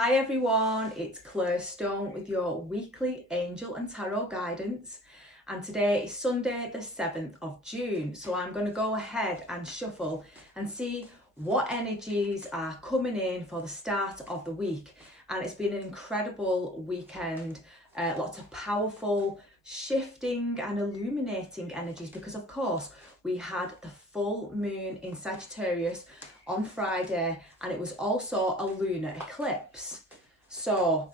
Hi everyone, it's Claire Stone with your weekly angel and tarot guidance, and today is Sunday the 7th of June, so I'm going to go ahead and shuffle and see what energies are coming in for the start of the week. And it's been an incredible weekend, lots of powerful shifting and illuminating energies, because of course we had the full moon in Sagittarius on Friday, and it was also a lunar eclipse. So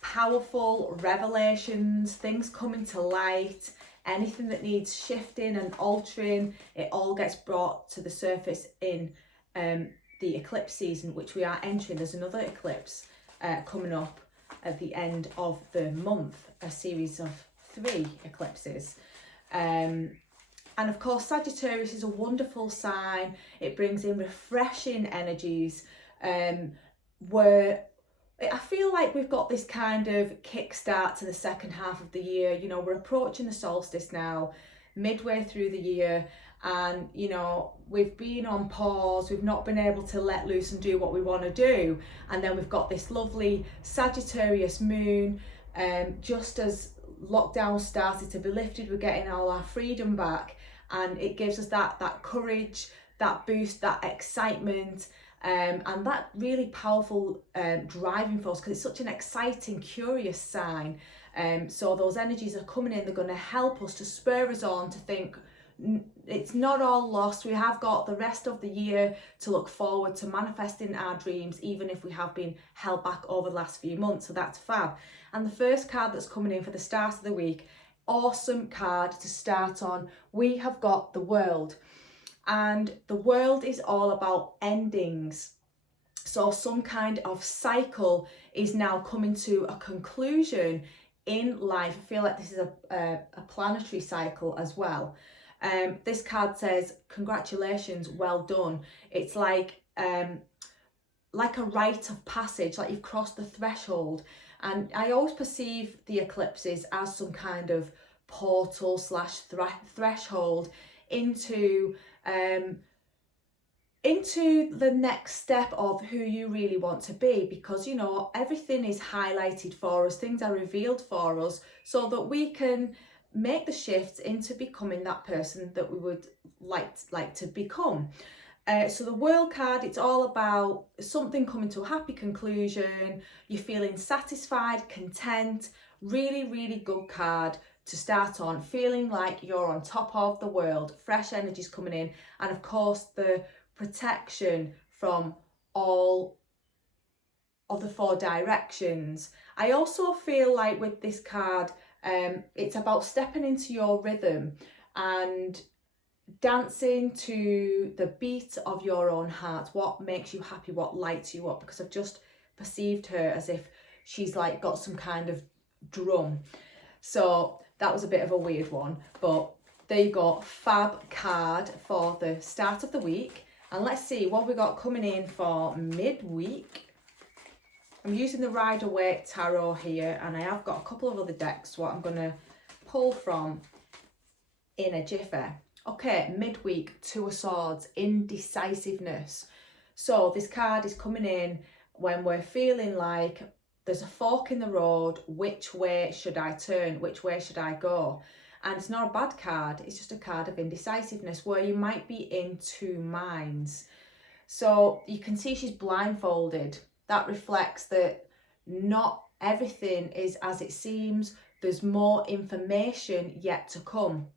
powerful revelations, things coming to light, anything that needs shifting and altering, it all gets brought to the surface in the eclipse season, which we are entering. There's another eclipse coming up at the end of the month, a series of 3 eclipses. And of course, Sagittarius is a wonderful sign. It brings in refreshing energies, where I feel like we've got this kind of kickstart to the second half of the year. You know, we're approaching the solstice now, midway through the year, and you know, we've been on pause, we've not been able to let loose and do what we want to do. And then we've got this lovely Sagittarius moon, just as lockdown started to be lifted, we're getting all our freedom back, and it gives us that courage, that boost, that excitement, and that really powerful driving force, because it's such an exciting, curious sign. So those energies are coming in, they're going to help us, to spur us on to think it's not all lost. We have got the rest of the year to look forward to manifesting our dreams, even if we have been held back over the last few months. So that's fab. And the first card that's coming in for the start of the week, awesome card to start on. We have got the World, and the World is all about endings. So some kind of cycle is now coming to a conclusion in life. I feel like this is a planetary cycle as well. This card says, congratulations, well done. It's like a rite of passage, like you've crossed the threshold. And I always perceive the eclipses as some kind of portal slash threshold into the next step of who you really want to be, because you know, everything is highlighted for us, things are revealed for us, so that we can make the shifts into becoming that person that we would like to become. So the World card, it's all about something coming to a happy conclusion. You're feeling satisfied, content. Really, really good card to start on, feeling like you're on top of the world. Fresh energies coming in, and of course the protection from all of the 4 directions. I also feel like with this card, it's about stepping into your rhythm and dancing to the beat of your own heart. What makes you happy, what lights you up, because I've just perceived her as if she's like got some kind of drum. So that was a bit of a weird one, but there you go, fab card for the start of the week. And let's see what we got coming in for midweek. I'm using the Rider-Waite Tarot here, and I have got a couple of other decks what I'm going to pull from in a jiffy. Okay, midweek, 2 of Swords, indecisiveness. So this card is coming in when we're feeling like there's a fork in the road. Which way should I turn? Which way should I go? And it's not a bad card, it's just a card of indecisiveness, where you might be in 2 minds. So you can see she's blindfolded. That reflects that not everything is as it seems. There's more information yet to come.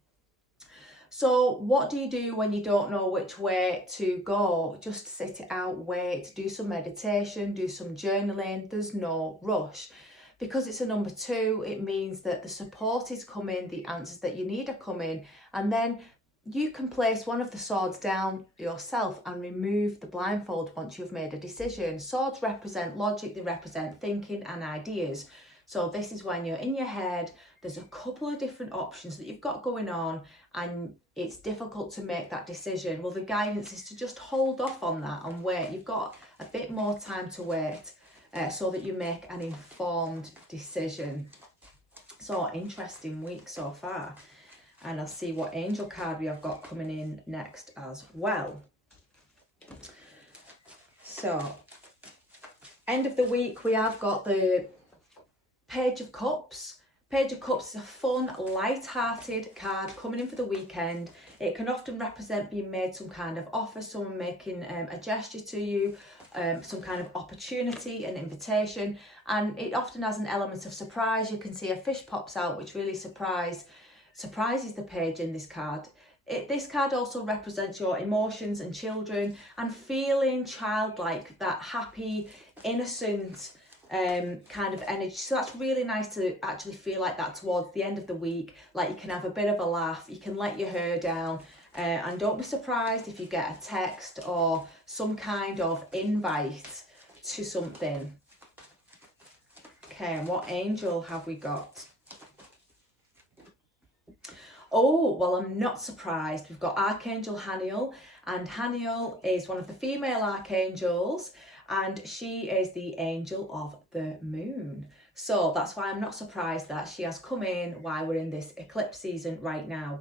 So what do you do when you don't know which way to go? Just sit it out, wait, do some meditation, do some journaling. There's no rush. Because it's a number 2, it means that the support is coming, the answers that you need are coming, and then you can place one of the swords down yourself and remove the blindfold once you've made a decision. Swords represent logic, they represent thinking and ideas. So this is when you're in your head, there's a couple of different options that you've got going on, and it's difficult to make that decision. Well, the guidance is to just hold off on that and wait. You've got a bit more time to wait, so that you make an informed decision. So interesting week so far. And I'll see what angel card we have got coming in next as well. So End of the week, we have got the Page of Cups. Page of Cups is a fun, light-hearted card coming in for the weekend. It can often represent being made some kind of offer, someone making a gesture to you, some kind of opportunity, an invitation, and it often has an element of surprise. You can see a fish pops out, which really surprises the page in this card. This card also represents your emotions and children and feeling childlike, that happy, innocent kind of energy. So that's really nice to actually feel like that towards the end of the week, like you can have a bit of a laugh, you can let your hair down, and don't be surprised if you get a text or some kind of invite to something. Okay, and what angel have we got? Oh, well, I'm not surprised. We've got Archangel Haniel, and Haniel is one of the female archangels, and she is the angel of the moon. So that's why I'm not surprised that she has come in while we're in this eclipse season right now.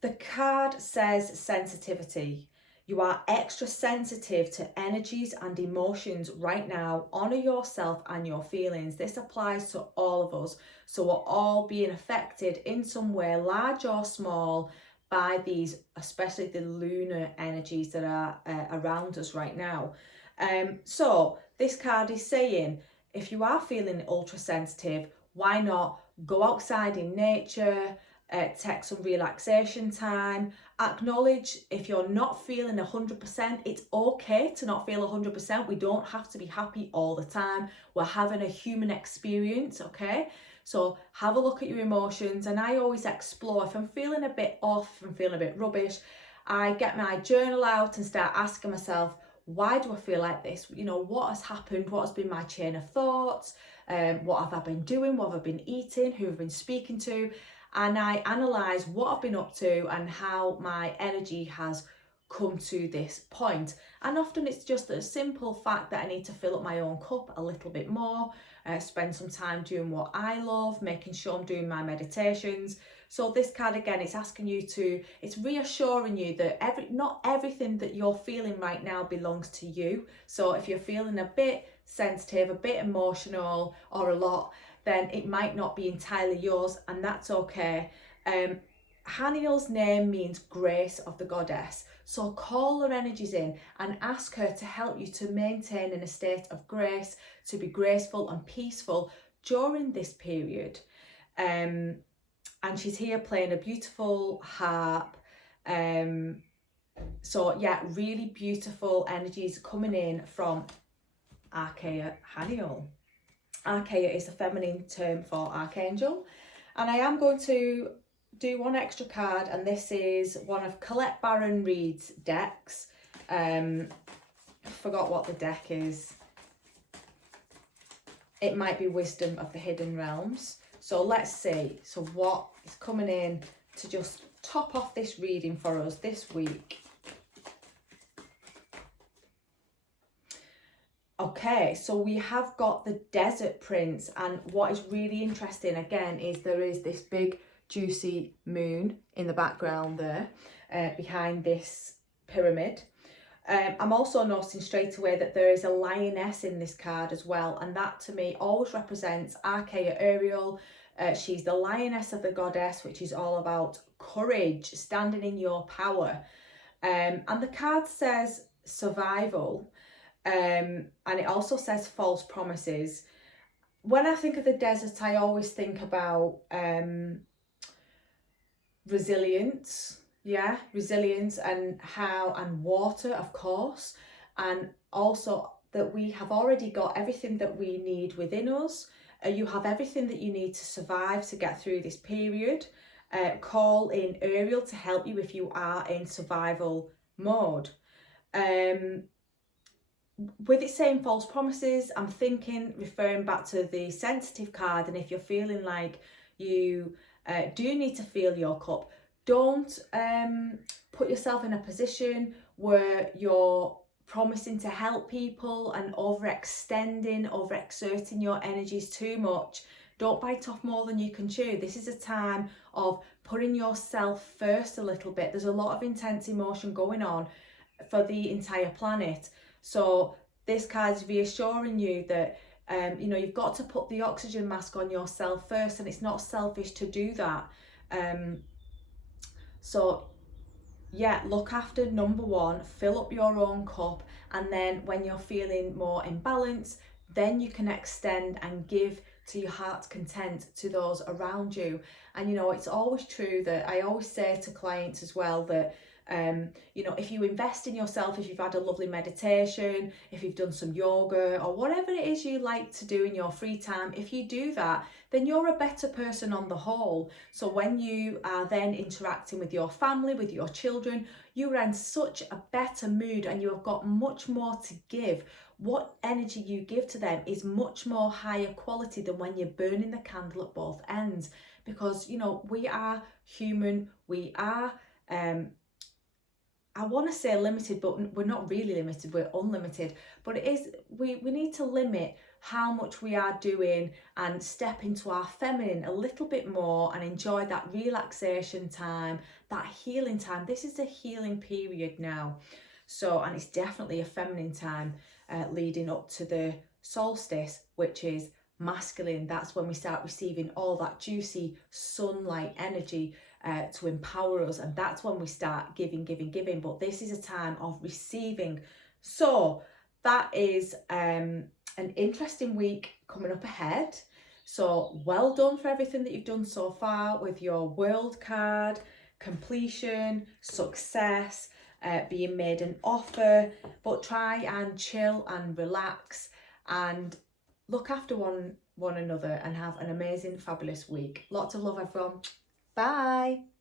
The card says sensitivity. You are extra sensitive to energies and emotions right now. Honour yourself and your feelings. This applies to all of us. So we're all being affected in some way, large or small, by these, especially the lunar energies that are around us right now. So this card is saying, if you are feeling ultra sensitive, why not go outside in nature, take some relaxation time, acknowledge if you're not feeling 100%, it's okay to not feel 100%. We don't have to be happy all the time. We're having a human experience, okay? So have a look at your emotions, and I always explore. If I'm feeling a bit off, if I'm feeling a bit rubbish, I get my journal out and start asking myself, why do I feel like this? You know, what has happened? What has been my chain of thoughts? What have I been doing? What have I been eating? Who have I been speaking to? And I analyse what I've been up to and how my energy has come to this point. And often it's just a simple fact that I need to fill up my own cup a little bit more, spend some time doing what I love, making sure I'm doing my meditations. So this card, again, it's asking you to, it's reassuring you that not everything that you're feeling right now belongs to you. So if you're feeling a bit sensitive, a bit emotional, or a lot, then it might not be entirely yours, and that's okay. Haniel's name means grace of the goddess. So call her energies in and ask her to help you to maintain in a state of grace, to be graceful and peaceful during this period. And she's here playing a beautiful harp. So yeah, really beautiful energies coming in from Archeia Haniel. Archeia is the feminine term for archangel. And I am going to do one extra card, and this is one of Colette Baron Reid's decks. Forgot what the deck is. It might be Wisdom of the Hidden Realms. So let's see. So what is coming in to just top off this reading for us this week? Okay, so we have got the Desert Prince, and what is really interesting again is there is this big juicy moon in the background there, behind this pyramid. I'm also noticing straight away that there is a lioness in this card as well, and that to me always represents Archeia Ariel. She's the lioness of the goddess, which is all about courage, standing in your power. And the card says survival, and it also says false promises. When I think of the desert, I always think about resilience. Yeah, resilience, and water, of course, and also that we have already got everything that we need within us. You have everything that you need to survive, to get through this period. Call in Ariel to help you if you are in survival mode. With it saying false promises, I'm referring back to the sensitive card, and if you're feeling like you do need to fill your cup, don't put yourself in a position where you're promising to help people and overexerting your energies too much. Don't bite off more than you can chew. This is a time of putting yourself first a little bit. There's a lot of intense emotion going on for the entire planet. So this card is reassuring you that you know, you've got to put the oxygen mask on yourself first, and it's not selfish to do that. So yeah, look after number one, fill up your own cup, and then when you're feeling more imbalanced, then you can extend and give to your heart's content to those around you. And you know, it's always true that I always say to clients as well that you know, if you invest in yourself, if you've had a lovely meditation, if you've done some yoga or whatever it is you like to do in your free time, if you do that, then you're a better person on the whole. So when you are then interacting with your family, with your children, you are in such a better mood and you have got much more to give. What energy you give to them is much more higher quality than when you're burning the candle at both ends. Because, you know, we are human, we are I want to say limited, but we're not really limited, we're unlimited. But it is, we need to limit how much we are doing and step into our feminine a little bit more and enjoy that relaxation time, that healing time. This is a healing period now. So, and it's definitely a feminine time leading up to the solstice, which is masculine. That's when we start receiving all that juicy sunlight energy to empower us, and that's when we start giving. But this is a time of receiving. So that is an interesting week coming up ahead. So well done for everything that you've done so far with your world card, completion, success, being made an offer. But try and chill and relax and look after one another and have an amazing, fabulous week. Lots of love, everyone. Bye.